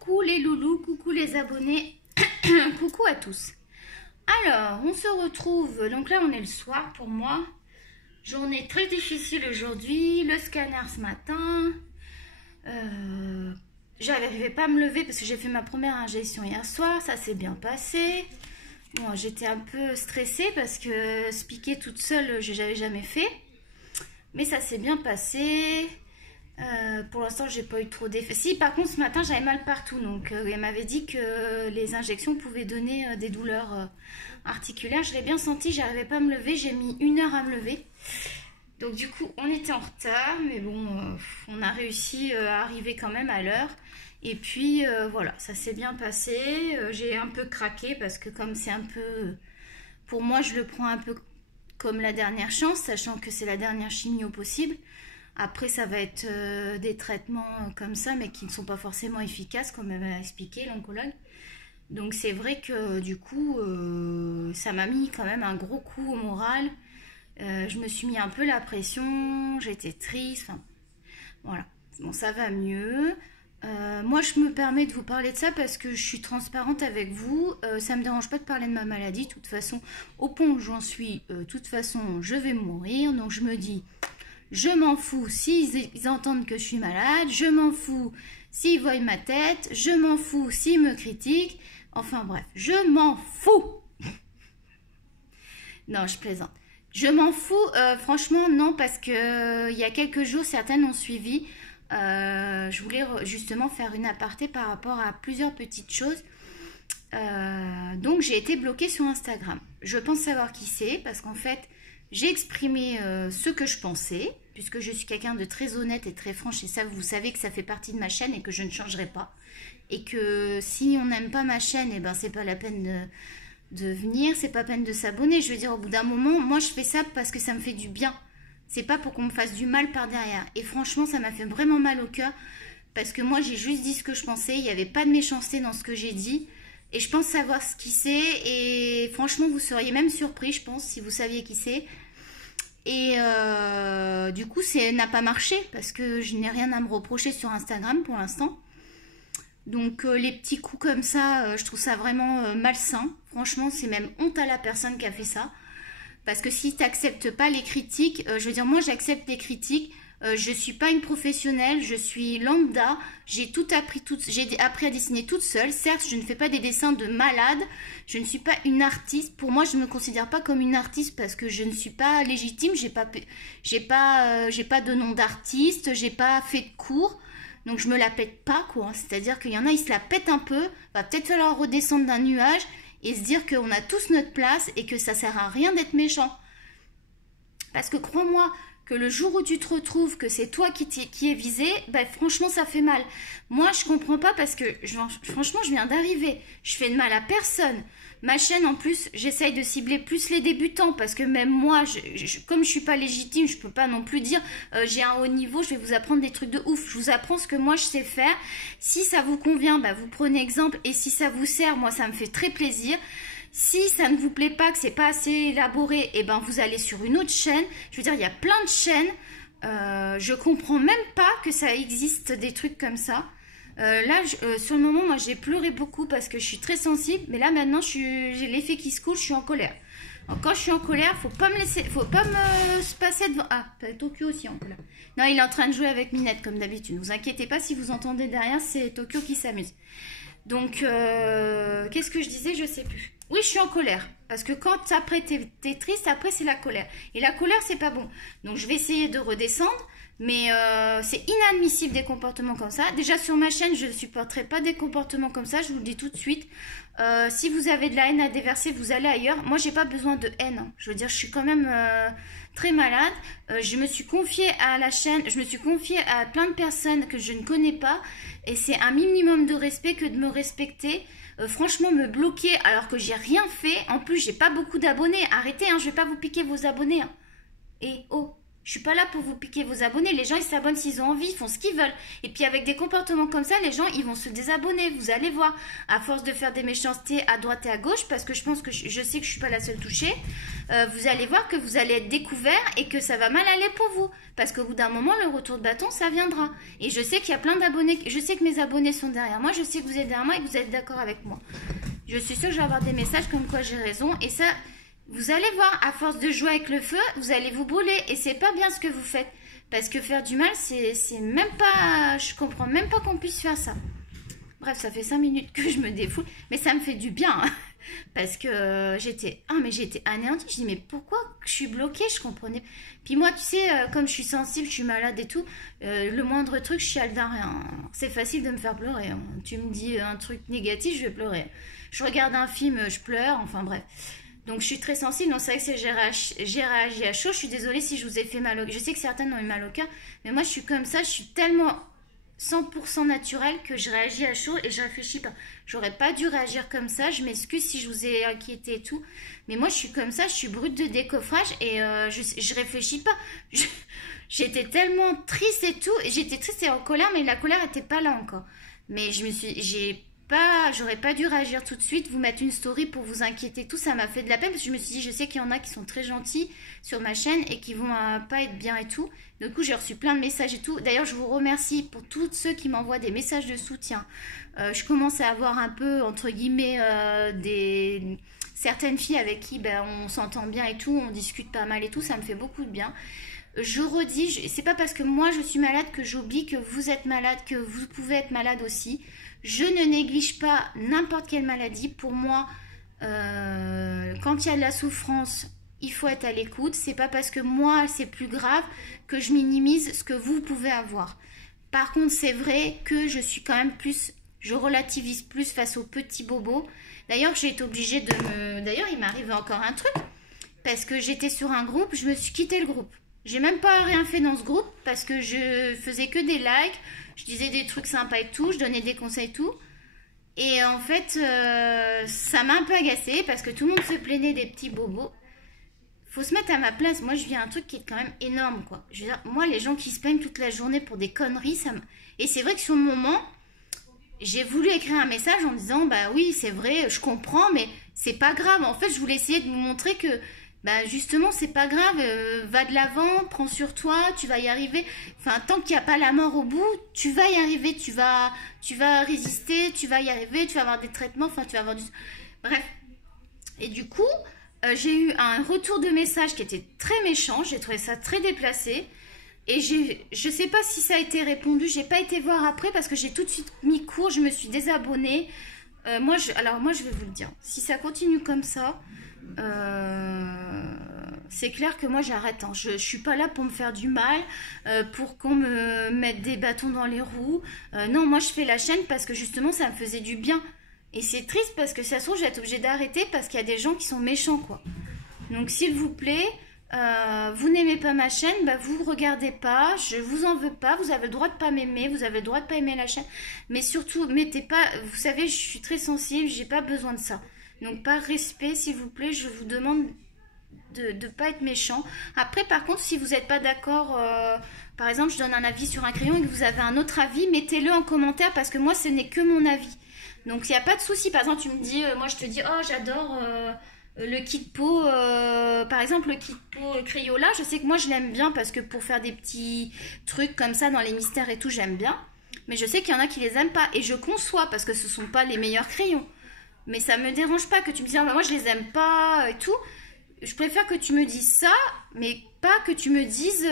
Coucou les loulous, coucou les abonnés, coucou à tous. Alors, on se retrouve, donc là on est le soir pour moi. Journée très difficile aujourd'hui, le scanner ce matin. J'arrivais pas à me lever parce que j'ai fait ma première injection hier soir, ça s'est bien passé. Bon, j'étais un peu stressée parce que se piquer toute seule, j'avais jamais fait. Mais ça s'est bien passé. Pour l'instant, j'ai pas eu trop d'effets. Si, par contre, ce matin, j'avais mal partout. Donc, elle m'avait dit que les injections pouvaient donner des douleurs articulaires. Je l'ai bien senti, j'arrivais pas à me lever. J'ai mis 1 heure à me lever. Donc, du coup, on était en retard. Mais bon, on a réussi à arriver quand même à l'heure. Et puis, voilà, ça s'est bien passé. J'ai un peu craqué parce que comme c'est un peu... Pour moi, je le prends un peu comme la dernière chance, sachant que c'est la dernière chimio possible. Après, ça va être des traitements comme ça, mais qui ne sont pas forcément efficaces, comme elle m'a expliqué l'oncologue. Donc, c'est vrai que du coup, ça m'a mis quand même un gros coup au moral. Je me suis mis un peu la pression, j'étais triste, enfin, voilà. Bon, ça va mieux. Moi, je me permets de vous parler de ça parce que je suis transparente avec vous. Ça ne me dérange pas de parler de ma maladie. De toute façon, au point où j'en suis, de toute façon, je vais mourir. Donc, je me dis... Je m'en fous s'ils entendent que je suis malade, je m'en fous s'ils voient ma tête, je m'en fous s'ils me critiquent. Enfin bref, je m'en fous. Non, je plaisante. Je m'en fous, franchement non, parce que il y a quelques jours, certaines ont suivi. Je voulais justement faire une aparté par rapport à plusieurs petites choses. Donc j'ai été bloquée sur Instagram. Je pense savoir qui c'est, parce qu'en fait... J'ai exprimé ce que je pensais, puisque je suis quelqu'un de très honnête et très franche, et ça, vous savez que ça fait partie de ma chaîne et que je ne changerai pas. Et que si on n'aime pas ma chaîne, eh ben, c'est pas la peine de venir, c'est pas la peine de s'abonner. Je veux dire, au bout d'un moment, moi, je fais ça parce que ça me fait du bien. C'est pas pour qu'on me fasse du mal par derrière. Et franchement, ça m'a fait vraiment mal au cœur, parce que moi, j'ai juste dit ce que je pensais, il n'y avait pas de méchanceté dans ce que j'ai dit. Et je pense savoir ce qui c'est, et franchement, vous seriez même surpris, je pense, si vous saviez qui c'est. Et du coup, ça n'a pas marché, parce que je n'ai rien à me reprocher sur Instagram pour l'instant. Donc, les petits coups comme ça, je trouve ça vraiment malsain. Franchement, c'est même honte à la personne qui a fait ça. Parce que si tu n'acceptes pas les critiques, je veux dire, moi, j'accepte les critiques. Je ne suis pas une professionnelle, je suis lambda, j'ai tout appris, j'ai appris à dessiner toute seule. Certes, je ne fais pas des dessins de malade, je ne suis pas une artiste. Pour moi, je ne me considère pas comme une artiste parce que je ne suis pas légitime, j'ai pas de nom d'artiste, j'ai pas fait de cours, donc je me la pète pas, quoi. C'est-à-dire qu'il y en a, ils se la pètent un peu, va peut-être falloir redescendre d'un nuage et se dire qu'on a tous notre place et que ça sert à rien d'être méchant. Parce que crois-moi, que le jour où tu te retrouves que c'est toi qui es visé, ben franchement ça fait mal. Moi je comprends pas parce que franchement je viens d'arriver, je fais de mal à personne. Ma chaîne en plus j'essaye de cibler plus les débutants parce que même moi comme je suis pas légitime, je peux pas non plus dire j'ai un haut niveau, je vais vous apprendre des trucs de ouf. Je vous apprends ce que moi je sais faire. Si ça vous convient, ben, vous prenez exemple, et si ça vous sert, moi ça me fait très plaisir. Si ça ne vous plaît pas, que c'est pas assez élaboré, et ben vous allez sur une autre chaîne. Je veux dire, il y a plein de chaînes. Je comprends même pas que ça existe des trucs comme ça. Là, sur le moment, moi, j'ai pleuré beaucoup parce que je suis très sensible. Mais là, maintenant, j'ai l'effet qui se coule, je suis en colère. Alors, quand je suis en colère, faut pas me se passer devant. Ah, Tokyo aussi en colère. Non, il est en train de jouer avec Minette comme d'habitude. Ne vous inquiétez pas, si vous entendez derrière, c'est Tokyo qui s'amuse. Donc, qu'est-ce que je disais? Je sais plus. Oui, je suis en colère. Parce que quand après t'es triste, après c'est la colère. Et la colère, c'est pas bon. Donc je vais essayer de redescendre. Mais c'est inadmissible des comportements comme ça. Déjà sur ma chaîne, je ne supporterai pas des comportements comme ça. Je vous le dis tout de suite. Si vous avez de la haine à déverser, vous allez ailleurs. Moi, j'ai pas besoin de haine, hein. Je veux dire, je suis quand même très malade. Je me suis confiée à la chaîne. Je me suis confiée à plein de personnes que je ne connais pas. Et c'est un minimum de respect que de me respecter. Franchement, me bloquer alors que j'ai rien fait. En plus, j'ai pas beaucoup d'abonnés. Arrêtez, hein, je vais pas vous piquer vos abonnés, hein. Et oh, Je suis pas là pour vous piquer vos abonnés. Les gens, ils s'abonnent s'ils ont envie, ils font ce qu'ils veulent. Et puis avec des comportements comme ça, les gens, ils vont se désabonner. Vous allez voir, à force de faire des méchancetés à droite et à gauche, parce que je pense que je sais que je suis pas la seule touchée, vous allez voir que vous allez être découvert et que ça va mal aller pour vous. Parce qu'au bout d'un moment, le retour de bâton, ça viendra. Et je sais qu'il y a plein d'abonnés, je sais que mes abonnés sont derrière moi, je sais que vous êtes derrière moi et que vous êtes d'accord avec moi. Je suis sûre que je vais avoir des messages comme quoi j'ai raison. Et ça... Vous allez voir, à force de jouer avec le feu, vous allez vous brûler. Et c'est pas bien ce que vous faites. Parce que faire du mal, c'est même pas... Je comprends même pas qu'on puisse faire ça. Bref, ça fait 5 minutes que je me défoule. Mais ça me fait du bien. Hein, parce que j'étais... Ah, mais j'étais anéantie. Je dis, mais pourquoi je suis bloquée? Je comprenais. Puis moi, tu sais, comme je suis sensible, je suis malade et tout, le moindre truc, je chiale d'un rien. C'est facile de me faire pleurer. Hein. Tu me dis un truc négatif, je vais pleurer. Je regarde un film, je pleure. Enfin, bref. Donc je suis très sensible, donc c'est vrai que j'ai réagi à chaud. Je suis désolée si je vous ai fait mal au cœur. Je sais que certaines ont eu mal au cœur, mais moi je suis comme ça, je suis tellement 100% naturelle que je réagis à chaud et je réfléchis pas. J'aurais pas dû réagir comme ça, je m'excuse si je vous ai inquiété et tout. Mais moi je suis comme ça, je suis brute de décoffrage et je réfléchis pas. J'étais tellement triste et tout, j'étais triste et en colère, mais la colère était pas là encore. Mais j'aurais pas dû réagir tout de suite, vous mettre une story pour vous inquiéter, tout ça m'a fait de la peine parce que je me suis dit, je sais qu'il y en a qui sont très gentils sur ma chaîne et qui vont pas être bien et tout. Du coup, j'ai reçu plein de messages et tout. D'ailleurs, je vous remercie pour tous ceux qui m'envoient des messages de soutien. Je commence à avoir un peu, entre guillemets, certaines filles avec qui on s'entend bien et tout, on discute pas mal et tout, ça me fait beaucoup de bien. Je redis, c'est pas parce que moi je suis malade que j'oublie que vous êtes malade, que vous pouvez être malade aussi. Je ne néglige pas n'importe quelle maladie. Pour moi, quand il y a de la souffrance, il faut être à l'écoute. C'est pas parce que moi c'est plus grave que je minimise ce que vous pouvez avoir. Par contre, c'est vrai que je suis quand même plus, je relativise plus face aux petits bobos. D'ailleurs, j'ai été obligée de me... D'ailleurs, il m'arrive encore un truc. Parce que j'étais sur un groupe, je me suis quitté le groupe. J'ai même pas rien fait dans ce groupe parce que je faisais que des likes, je disais des trucs sympas et tout, je donnais des conseils et tout. Et en fait, ça m'a un peu agacée parce que tout le monde se plaignait des petits bobos. Faut se mettre à ma place. Moi, je vis un truc qui est quand même énorme, quoi. Je veux dire, moi, les gens qui se plaignent toute la journée pour des conneries, ça me... Et c'est vrai que sur le moment, j'ai voulu écrire un message en me disant, bah oui, c'est vrai, je comprends, mais c'est pas grave. En fait, je voulais essayer de vous montrer que... Bah justement, c'est pas grave, va de l'avant, prends sur toi, tu vas y arriver. Enfin, tant qu'il n'y a pas la mort au bout, tu vas y arriver, tu vas résister, tu vas y arriver, tu vas avoir des traitements, enfin, tu vas avoir du... Bref. Et du coup, j'ai eu un retour de message qui était très méchant, j'ai trouvé ça très déplacé. Et je sais pas si ça a été répondu, j'ai pas été voir après parce que j'ai tout de suite mis court, je me suis désabonnée. Alors moi, je vais vous le dire, si ça continue comme ça... c'est clair que moi j'arrête, hein. Je suis pas là pour me faire du mal, pour qu'on me mette des bâtons dans les roues. Non, moi je fais la chaîne parce que justement ça me faisait du bien. Et c'est triste parce que ça se trouve je vais être obligée d'arrêter parce qu'il y a des gens qui sont méchants, quoi. Donc s'il vous plaît, vous n'aimez pas ma chaîne, bah vous regardez pas, je vous en veux pas, vous avez le droit de pas m'aimer, vous avez le droit de pas aimer la chaîne. Mais surtout, mettez pas, vous savez, je suis très sensible, j'ai pas besoin de ça. Donc par respect, s'il vous plaît, je vous demande de ne pas être méchant. Après, par contre, si vous n'êtes pas d'accord, par exemple, je donne un avis sur un crayon et que vous avez un autre avis, mettez-le en commentaire parce que moi, ce n'est que mon avis. Donc, il n'y a pas de souci. Par exemple, tu me dis, moi, je te dis, oh, j'adore le kit pot. Par exemple, le kit pot Crayola, je sais que moi, je l'aime bien parce que pour faire des petits trucs comme ça dans les mystères et tout, j'aime bien. Mais je sais qu'il y en a qui les aiment pas. Et je conçois parce que ce ne sont pas les meilleurs crayons. Mais ça me dérange pas que tu me dises, ah, bah, moi, je les aime pas et tout. Je préfère que tu me dises ça, mais pas que tu me dises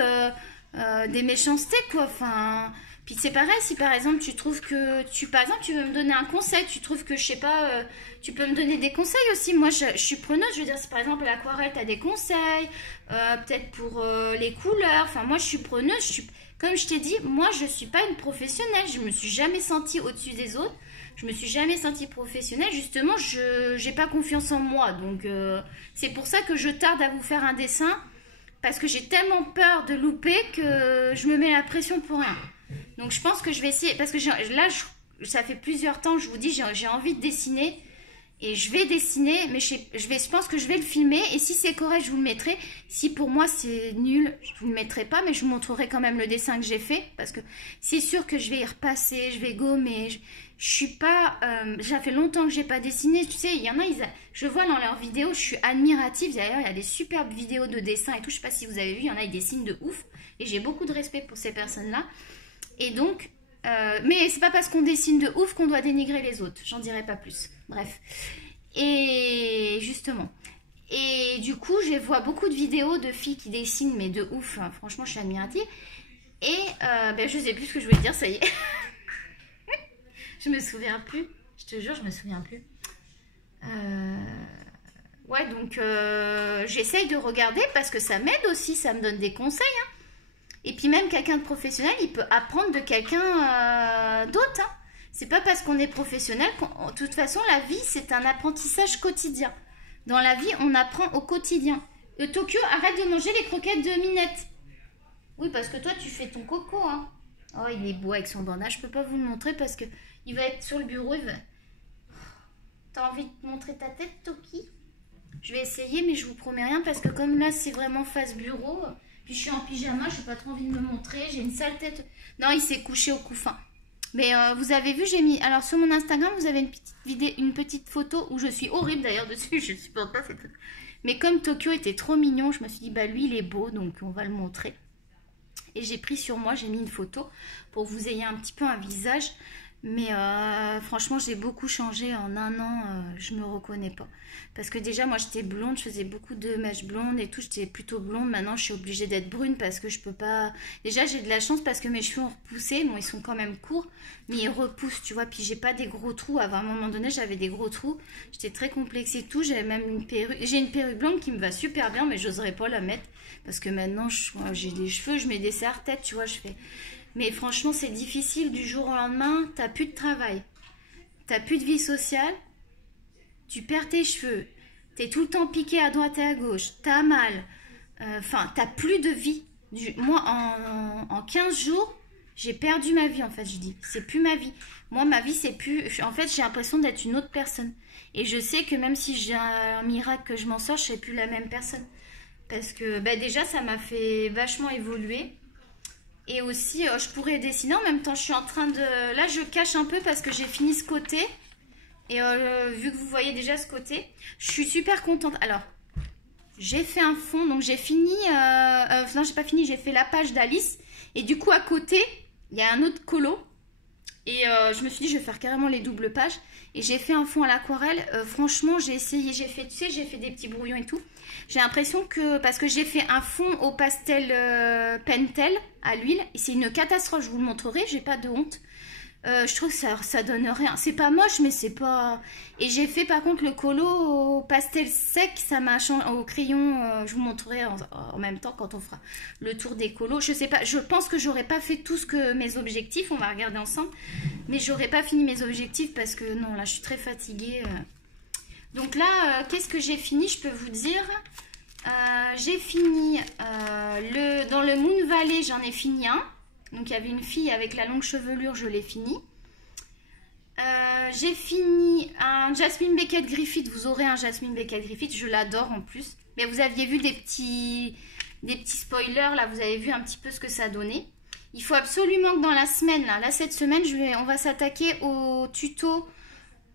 des méchancetés, quoi. Enfin, puis c'est pareil, si par exemple tu trouves que par exemple, tu veux me donner un conseil, tu trouves que je sais pas, tu peux me donner des conseils aussi. Moi, je suis preneuse. Je veux dire, si par exemple l'aquarelle, tu as des conseils, peut-être pour les couleurs. Enfin, moi, je suis preneuse. Comme je t'ai dit, moi, je suis pas une professionnelle. Je me suis jamais sentie au-dessus des autres. Je me suis jamais sentie professionnelle. Justement, je n'ai pas confiance en moi. Donc, c'est pour ça que je tarde à vous faire un dessin. Parce que j'ai tellement peur de louper que je me mets la pression pour rien. Donc, je pense que je vais essayer. Parce que là, ça fait plusieurs temps, je vous dis, j'ai envie de dessiner. Et je vais dessiner, mais je pense que je vais le filmer. Et si c'est correct, je vous le mettrai. Si pour moi c'est nul, je ne vous le mettrai pas. Mais je vous montrerai quand même le dessin que j'ai fait. Parce que c'est sûr que je vais y repasser, je vais gommer. Je suis pas... ça fait longtemps que j'ai pas dessiné. Tu sais, il y en a, je vois dans leurs vidéos, je suis admirative. D'ailleurs, il y a des superbes vidéos de dessin et tout. Je sais pas si vous avez vu, il y en a, ils dessinent de ouf. Et j'ai beaucoup de respect pour ces personnes-là. Et donc... mais c'est pas parce qu'on dessine de ouf qu'on doit dénigrer les autres. J'en dirai pas plus. Bref. Et justement. Et du coup, je vois beaucoup de vidéos de filles qui dessinent, mais de ouf. Hein. Franchement, je suis admirative. Et ben, je sais plus ce que je voulais dire, ça y est. Je me souviens plus. Je te jure, je me souviens plus. Ouais, donc j'essaye de regarder parce que ça m'aide aussi, ça me donne des conseils. Hein. Et puis même quelqu'un de professionnel, il peut apprendre de quelqu'un d'autre. Hein. C'est pas parce qu'on est professionnel de toute façon, la vie, c'est un apprentissage quotidien. Dans la vie, on apprend au quotidien. Tokyo, arrête de manger les croquettes de Minette. Oui, parce que toi, tu fais ton coco. Hein. Oh, il est beau avec son bandage. Je peux pas vous le montrer parce que il va être sur le bureau. T'as envie de montrer ta tête, Toki? Je vais essayer, mais je vous promets rien parce que comme là, c'est vraiment face bureau... Puis je suis en pyjama, je n'ai pas trop envie de me montrer. J'ai une sale tête. Non, il s'est couché au couffin. Mais vous avez vu, j'ai mis... Alors sur mon Instagram, vous avez une petite vidéo, une petite photo où je suis horrible d'ailleurs dessus. Je ne supporte pas cette photo. Mais comme Tokyo était trop mignon, je me suis dit, bah lui, il est beau, donc on va le montrer. Et j'ai pris sur moi, j'ai mis une photo pour que vous ayez un petit peu un visage. Mais franchement, j'ai beaucoup changé en un an. Je me reconnais pas. Parce que déjà, moi, j'étais blonde. Je faisais beaucoup de mèches blondes et tout. J'étais plutôt blonde. Maintenant, je suis obligée d'être brune parce que je peux pas... Déjà, j'ai de la chance parce que mes cheveux ont repoussé. Bon, ils sont quand même courts. Mais ils repoussent, tu vois. Puis, j'ai pas des gros trous. À un moment donné, j'avais des gros trous. J'étais très complexée et tout. J'avais même une perruque. J'ai une perruque blonde qui me va super bien. Mais j'oserais pas la mettre. Parce que maintenant, j'ai des cheveux. Je mets des serre-têtes, tu vois. Je fais... Mais franchement, c'est difficile du jour au lendemain. T'as plus de travail. T'as plus de vie sociale. Tu perds tes cheveux. T'es tout le temps piqué à droite et à gauche. T'as mal. Enfin, t'as plus de vie. Moi, en 15 jours, j'ai perdu ma vie, en fait, je dis. C'est plus ma vie. Moi, ma vie, c'est plus... En fait, j'ai l'impression d'être une autre personne. Et je sais que même si j'ai un miracle que je m'en sors, je ne serai plus la même personne. Parce que bah, déjà, ça m'a fait vachement évoluer. Et aussi, je pourrais dessiner. En même temps, je suis en train de... Là, je cache un peu parce que j'ai fini ce côté. Et vu que vous voyez déjà ce côté, je suis super contente. Alors, j'ai fait un fond. Donc, j'ai fini... non, j'ai pas fini. J'ai fait la page d'Alice. Et du coup, à côté, il y a un autre colo. Et je me suis dit, je vais faire carrément les doubles pages. Et j'ai fait un fond à l'aquarelle. Franchement, j'ai essayé. J'ai fait, tu sais, j'ai fait des petits brouillons et tout. J'ai l'impression que... Parce que j'ai fait un fond au pastel Pentel à l'huile. Et c'est une catastrophe. Je vous le montrerai. J'ai pas de honte. Je trouve que ça donne rien. C'est pas moche, mais c'est pas... Et j'ai fait par contre le colo au pastel sec. Ça m'a changé au crayon. Je vous montrerai en même temps quand on fera le tour des colos. Je sais pas. Je pense que j'aurais pas fait tout ce que mes objectifs. On va regarder ensemble. Mais j'aurais pas fini mes objectifs parce que non, là, je suis très fatiguée. Donc là, qu'est-ce que j'ai fini? Je peux vous dire. J'ai fini dans le Moon Valley, j'en ai fini un. Donc il y avait une fille avec la longue chevelure, je l'ai fini. J'ai fini un Jasmine Beckett Griffith. Vous aurez un Jasmine Beckett Griffith, je l'adore en plus. Mais vous aviez vu des petits spoilers, là, vous avez vu un petit peu ce que ça donnait. Il faut absolument que dans la semaine, là cette semaine, on va s'attaquer au tuto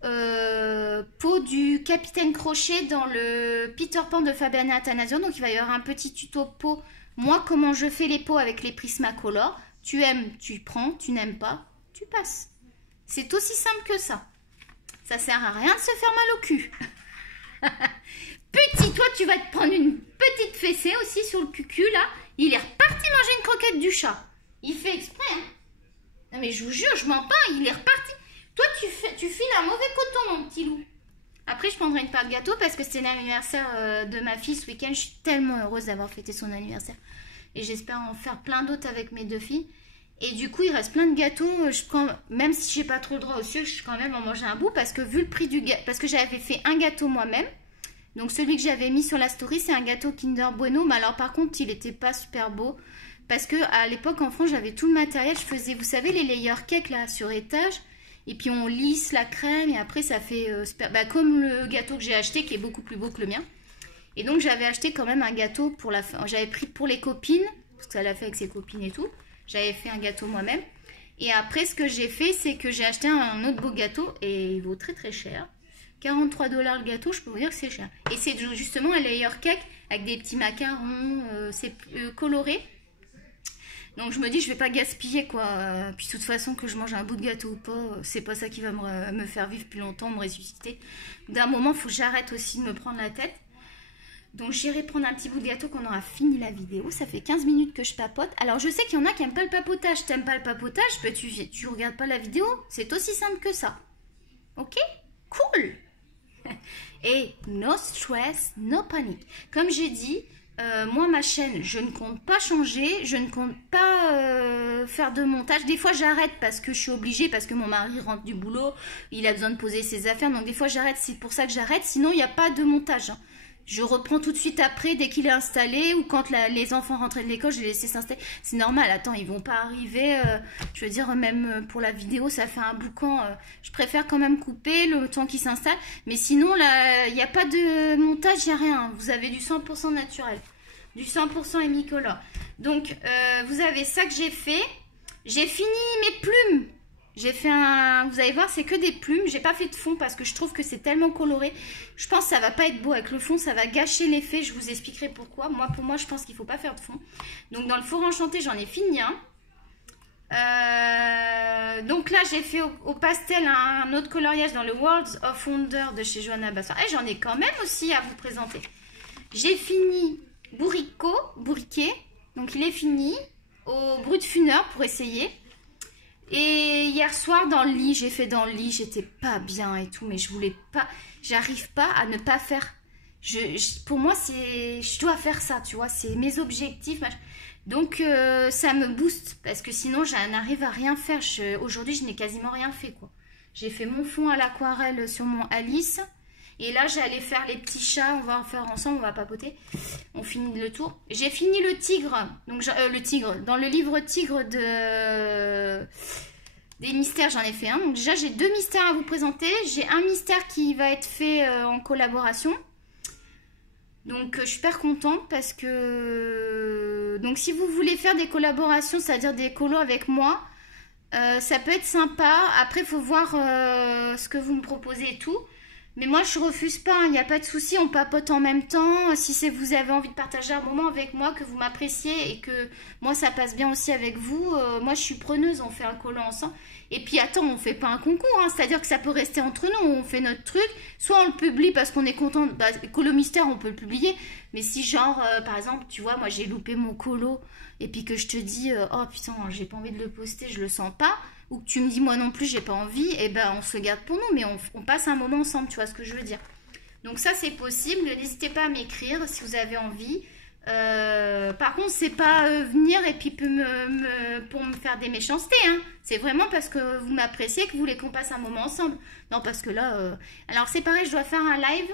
peau du Capitaine Crochet dans le Peter Pan de Fabiana Attanasio. Donc il va y avoir un petit tuto peau. Moi, comment je fais les peaux avec les Prismacolor. Tu aimes, tu prends. Tu n'aimes pas, tu passes. C'est aussi simple que ça. Ça sert à rien de se faire mal au cul. Petit, toi, tu vas te prendre une petite fessée aussi sur le cucu, là. Il est reparti manger une croquette du chat. Il fait exprès, hein. Non, mais je vous jure, je mens pas, il est reparti. Toi, tu files un mauvais coton, mon petit loup. Après, je prendrai une part de gâteau parce que c'était l'anniversaire de ma fille ce week-end. Je suis tellement heureuse d'avoir fêté son anniversaire. Et j'espère en faire plein d'autres avec mes deux filles. Et du coup, il reste plein de gâteaux. Même si j'ai pas trop le droit au sucre, je vais quand même en manger un bout. Parce que vu le prix du gâteau, parce que j'avais fait un gâteau moi-même. Donc celui que j'avais mis sur la story, c'est un gâteau Kinder Bueno. Mais alors par contre, il n'était pas super beau. Parce que à l'époque, en France, j'avais tout le matériel. Je faisais, vous savez, les layer cakes là, sur étage. Et puis on lisse la crème et après ça fait comme le gâteau que j'ai acheté qui est beaucoup plus beau que le mien. Et donc j'avais acheté quand même un gâteau pour la fin. J'avais pris pour les copines, parce que ça l'a fait avec ses copines et tout. J'avais fait un gâteau moi-même. Et après ce que j'ai fait, c'est que j'ai acheté un autre beau gâteau et il vaut très très cher. 43 $ le gâteau, je peux vous dire que c'est cher. Et c'est justement un layer cake avec des petits macarons, c'est coloré. Donc je me dis, je vais pas gaspiller quoi. Puis de toute façon, que je mange un bout de gâteau ou pas, c'est pas ça qui va me faire vivre plus longtemps, me ressusciter. D'un moment, il faut que j'arrête aussi de me prendre la tête. Donc j'irai prendre un petit bout de gâteau quand on aura fini la vidéo. Ça fait 15 minutes que je papote. Alors je sais qu'il y en a qui n'aiment pas le papotage. T'aimes pas le papotage, tu regardes pas la vidéo. C'est aussi simple que ça. Ok? Cool! Et no stress, no panique. Comme j'ai dit, moi ma chaîne, je ne compte pas changer, je ne compte pas faire de montage. Des fois j'arrête parce que je suis obligée, parce que mon mari rentre du boulot, il a besoin de poser ses affaires, donc des fois j'arrête, c'est pour ça que j'arrête, sinon il n'y a pas de montage. Hein. Je reprends tout de suite après, dès qu'il est installé, ou quand les enfants rentrent de l'école, je les laisse s'installer. C'est normal, attends, ils vont pas arriver, je veux dire, même pour la vidéo, ça fait un boucan. Je préfère quand même couper le temps qu'ils s'installent. Mais sinon, là, il n'y a pas de montage, il n'y a rien. Vous avez du 100% naturel, du 100% hémicolore. Donc, vous avez ça que j'ai fait. J'ai fini mes plumes. J'ai fait vous allez voir, c'est que des plumes. J'ai pas fait de fond parce que je trouve que c'est tellement coloré. Je pense que ça va pas être beau avec le fond. Ça va gâcher l'effet. Je vous expliquerai pourquoi. Pour moi, je pense qu'il faut pas faire de fond. Donc, dans le four enchanté, j'en ai fini un. Donc là, j'ai fait au pastel un autre coloriage dans le Worlds of Wonder de chez Johanna Bassoir. Et j'en ai quand même aussi à vous présenter. J'ai fini bourriquet. Donc, il est fini au brut funeur pour essayer. Et hier soir dans le lit, j'ai fait dans le lit, j'étais pas bien et tout, mais je voulais pas, j'arrive pas à ne pas faire. Pour moi, je dois faire ça, tu vois, c'est mes objectifs. Donc ça me booste parce que sinon, je n'arrive à rien faire. Aujourd'hui, je n'ai quasiment rien fait quoi. J'ai fait mon fond à l'aquarelle sur mon Alice. Et là, j'allais faire les petits chats. On va en faire ensemble, on va papoter. On finit le tour. J'ai fini le tigre. Donc, le tigre. Dans le livre tigre des mystères, j'en ai fait un. Donc, déjà, j'ai 2 mystères à vous présenter. J'ai un mystère qui va être fait en collaboration. Donc, je suis super contente parce que... Donc, si vous voulez faire des collaborations, c'est-à-dire des colos avec moi, ça peut être sympa. Après, il faut voir ce que vous me proposez et tout. Mais moi, je refuse pas, il n'y a pas de souci, on papote en même temps. Si vous avez envie de partager un moment avec moi, que vous m'appréciez et que moi, ça passe bien aussi avec vous, moi, je suis preneuse, on fait un collant ensemble. Et puis, attends, on fait pas un concours, hein, c'est-à-dire que ça peut rester entre nous, on fait notre truc. Soit on le publie parce qu'on est content, colo mystère, on peut le publier. Mais si genre, par exemple, tu vois, moi, j'ai loupé mon colo et puis que je te dis, oh putain, j'ai pas envie de le poster, je le sens pas. Ou que tu me dis moi non plus j'ai pas envie, et ben on se le garde pour nous, mais on passe un moment ensemble, tu vois ce que je veux dire. Donc ça c'est possible, n'hésitez pas à m'écrire si vous avez envie. Par contre c'est pas venir et puis pour me faire des méchancetés, hein. C'est vraiment parce que vous m'appréciez que vous voulez qu'on passe un moment ensemble. Non parce que là, alors c'est pareil, je dois faire un live.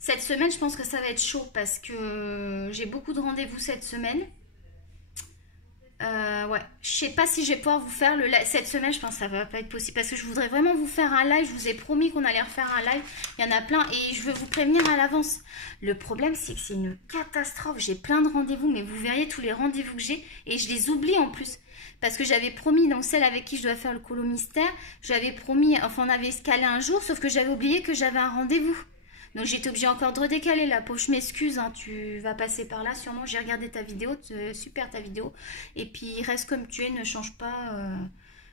Cette semaine je pense que ça va être chaud parce que j'ai beaucoup de rendez-vous cette semaine. Ouais, je sais pas si je vais pouvoir vous faire le live cette semaine, je pense que ça va pas être possible parce que je voudrais vraiment vous faire un live, je vous ai promis qu'on allait refaire un live, il y en a plein et je veux vous prévenir à l'avance. Le problème c'est que c'est une catastrophe, j'ai plein de rendez-vous mais vous verriez tous les rendez-vous que j'ai et je les oublie en plus parce que j'avais promis dans celle avec qui je dois faire le colo mystère, j'avais promis, enfin on avait calé un jour sauf que j'avais oublié que j'avais un rendez-vous. Donc j'étais obligée encore de redécaler la pauvre. Je m'excuse, hein, tu vas passer par là sûrement. J'ai regardé ta vidéo, super ta vidéo. Et puis reste comme tu es, ne change pas,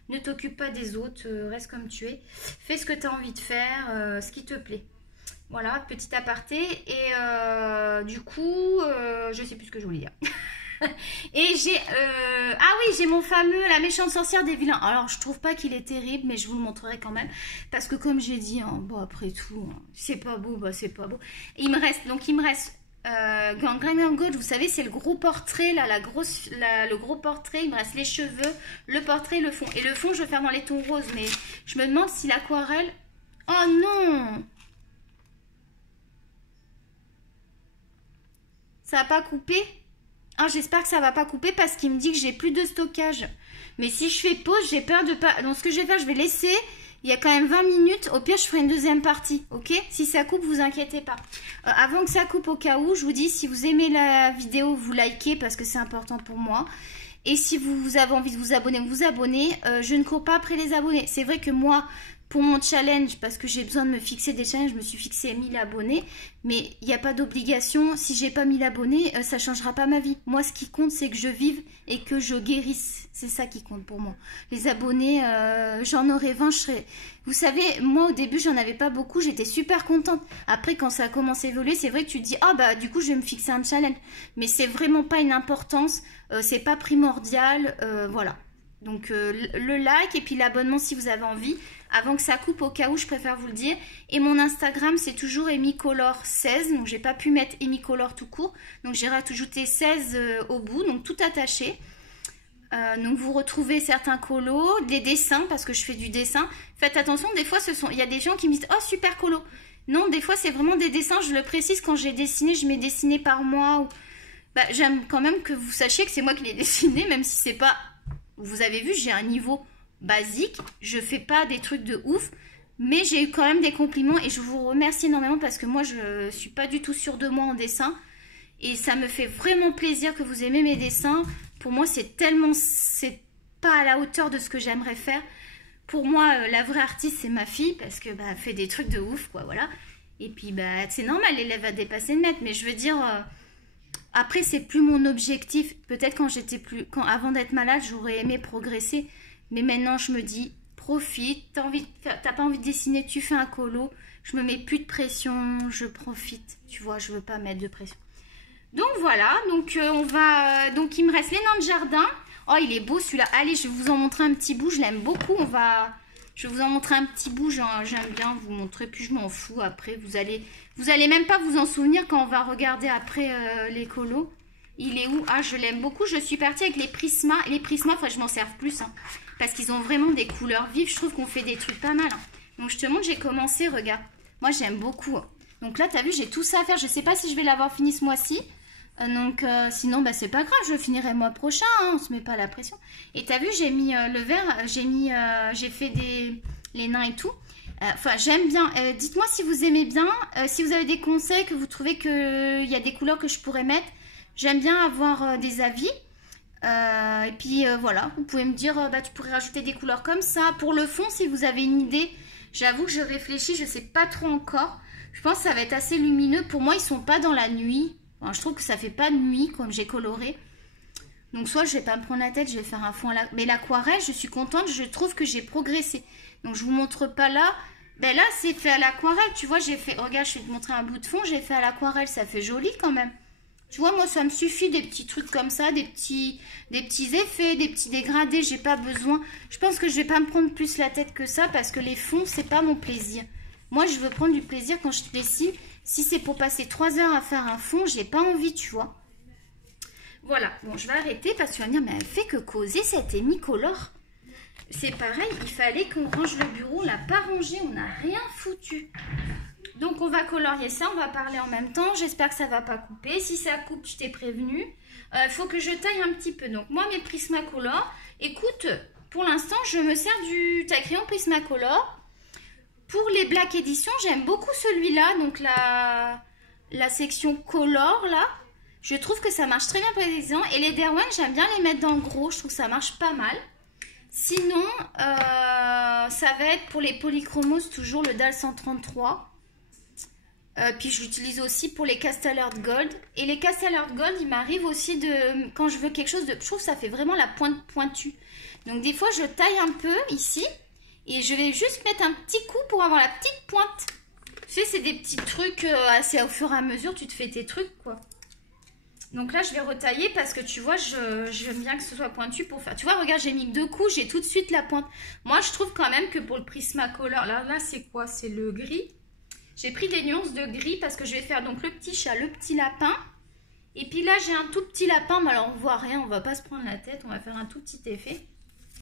ne t'occupe pas des autres, reste comme tu es. Fais ce que tu as envie de faire, ce qui te plaît. Voilà, petit aparté. Et du coup, je sais plus ce que je voulais dire. Et j'ai ah oui, j'ai mon fameux la méchante sorcière des vilains. Alors je trouve pas qu'il est terrible, mais je vous le montrerai quand même parce que comme j'ai dit, hein, bon après tout, hein, c'est pas beau, bah c'est pas beau. Il me reste Gangrene Gold, vous savez, c'est le gros portrait là, le gros portrait. Il me reste les cheveux, le portrait, le fond. Et le fond, je vais faire dans les tons roses, mais je me demande si l'aquarelle. Oh non, ça a pas coupé. Ah, j'espère que ça va pas couper parce qu'il me dit que j'ai plus de stockage. Mais si je fais pause, j'ai peur de pas... Donc ce que je vais faire, je vais laisser... Il y a quand même 20 minutes. Au pire, je ferai une deuxième partie. Ok? Si ça coupe, vous inquiétez pas. Avant que ça coupe, au cas où, je vous dis, si vous aimez la vidéo, vous likez parce que c'est important pour moi. Et si vous avez envie de vous abonner, vous abonnez. Je ne cours pas après les abonnés. C'est vrai que moi, pour mon challenge, parce que j'ai besoin de me fixer des challenges, je me suis fixé 1000 abonnés. Mais il n'y a pas d'obligation. Si j'ai pas 1000 abonnés, ça ne changera pas ma vie. Moi, ce qui compte, c'est que je vive et que je guérisse. C'est ça qui compte pour moi. Les abonnés, j'en aurais 20, je serais... Vous savez, moi, au début, j'en avais pas beaucoup. J'étais super contente. Après, quand ça a commencé à évoluer, c'est vrai que tu te dis, ah bah, du coup, je vais me fixer un challenge. Mais c'est vraiment pas une importance. C'est pas primordial. Voilà. Donc, le like et puis l'abonnement si vous avez envie. Avant que ça coupe, au cas où, je préfère vous le dire. Et mon Instagram, c'est toujours emicolor16. Donc, j'ai pas pu mettre emicolor tout court. Donc, j'ai rajouté 16 au bout. Donc, tout attaché. Donc, vous retrouvez certains colos, des dessins, parce que je fais du dessin. Faites attention, des fois, il y a des gens qui me disent « Oh, super colo !» Non, des fois, c'est vraiment des dessins. Je le précise, quand j'ai dessiné, je mets dessiné par moi. Ou... Bah, j'aime quand même que vous sachiez que c'est moi qui l'ai dessiné, même si c'est pas... Vous avez vu, j'ai un niveau... basique, je fais pas des trucs de ouf, mais j'ai eu quand même des compliments et je vous remercie énormément parce que moi je suis pas du tout sûre de moi en dessin et ça me fait vraiment plaisir que vous aimez mes dessins. Pour moi c'est pas à la hauteur de ce que j'aimerais faire. Pour moi la vraie artiste c'est ma fille parce que bah elle fait des trucs de ouf quoi, voilà. Et puis bah c'est normal, l'élève va dépasser le net, mais je veux dire après c'est plus mon objectif. Peut-être avant d'être malade j'aurais aimé progresser. Mais maintenant, je me dis, profite, t'as pas envie de dessiner, tu fais un colo. Je me mets plus de pression, je profite. Tu vois, je veux pas mettre de pression. Donc voilà, donc donc il me reste les nains de jardin. Oh, il est beau celui-là. Allez, je vais vous en montrer un petit bout, je l'aime beaucoup. Je vais vous en montrer un petit bout, j'aime bien vous montrer, puis je m'en fous après. Vous allez même pas vous en souvenir quand on va regarder après les colos. Il est où? Ah, je l'aime beaucoup. Je suis partie avec les prismas. Les prismas, enfin, je m'en sers plus. Hein, parce qu'ils ont vraiment des couleurs vives. Je trouve qu'on fait des trucs pas mal. Hein. Donc, je te montre, j'ai commencé. Regarde. Moi, j'aime beaucoup. Hein. Donc là, tu as vu, j'ai tout ça à faire. Je sais pas si je vais l'avoir fini ce mois-ci. Sinon, bah, c'est pas grave. Je finirai le mois prochain. Hein, on se met pas la pression. Et tu as vu, j'ai mis le vert. J'ai fait les nains et tout. Enfin, j'aime bien. Dites-moi si vous aimez bien. Si vous avez des conseils, que vous trouvez qu'il y a des couleurs que je pourrais mettre. J'aime bien avoir des avis. Et puis voilà, vous pouvez me dire, bah, tu pourrais rajouter des couleurs comme ça. Pour le fond, si vous avez une idée, j'avoue que je réfléchis, je ne sais pas trop encore. Je pense que ça va être assez lumineux. Pour moi, ils ne sont pas dans la nuit. Enfin, je trouve que ça ne fait pas nuit comme j'ai coloré. Donc soit je ne vais pas me prendre la tête, je vais faire un fond à la... Mais l'aquarelle, je suis contente, je trouve que j'ai progressé. Donc je ne vous montre pas là. Ben là, c'est fait à l'aquarelle. Tu vois, j'ai fait... Regarde, je vais te montrer un bout de fond. J'ai fait à l'aquarelle, ça fait joli quand même. Tu vois, moi, ça me suffit des petits trucs comme ça, des petits effets, des petits dégradés. J'ai pas besoin. Je pense que je vais pas me prendre plus la tête que ça parce que les fonds, c'est pas mon plaisir. Moi, je veux prendre du plaisir quand je dessine. Si c'est pour passer 3 heures à faire un fond, j'ai pas envie, tu vois. Voilà. Bon, je vais arrêter parce que tu vas me dire, mais elle fait que causer cette émicolore. C'est pareil, il fallait qu'on range le bureau. On l'a pas rangé, on n'a rien foutu. Donc, on va colorier ça, on va parler en même temps. J'espère que ça ne va pas couper. Si ça coupe, je t'ai prévenu. Il faut que je taille un petit peu. Donc, moi, mes Prismacolor, écoute, pour l'instant, je me sers du taille-crayon Prismacolor. Pour les Black Edition, j'aime beaucoup celui-là. Donc, la section Color, là. Je trouve que ça marche très bien pour les exemples. Et les Derwent, j'aime bien les mettre dans le gros. Je trouve que ça marche pas mal. Sinon, ça va être pour les polychromos, toujours le DAL 133. Puis je l'utilise aussi pour les Castallard Gold. Et les Castallard Gold, il m'arrive aussi de... Quand je veux quelque chose de... Je trouve que ça fait vraiment la pointe pointue. Donc des fois, je taille un peu ici. Et je vais juste mettre un petit coup pour avoir la petite pointe. Tu sais, c'est des petits trucs assez au fur et à mesure. Tu te fais tes trucs, quoi. Donc là, je vais retailler parce que tu vois, j'aime bien que ce soit pointu pour faire... Tu vois, regarde, j'ai mis 2 coups, j'ai tout de suite la pointe. Moi, je trouve quand même que pour le Prismacolor... Là c'est quoi? C'est le gris. J'ai pris des nuances de gris parce que je vais faire donc le petit chat, le petit lapin. Et puis là, j'ai un tout petit lapin. Mais alors, on voit rien, on va pas se prendre la tête. On va faire un tout petit effet.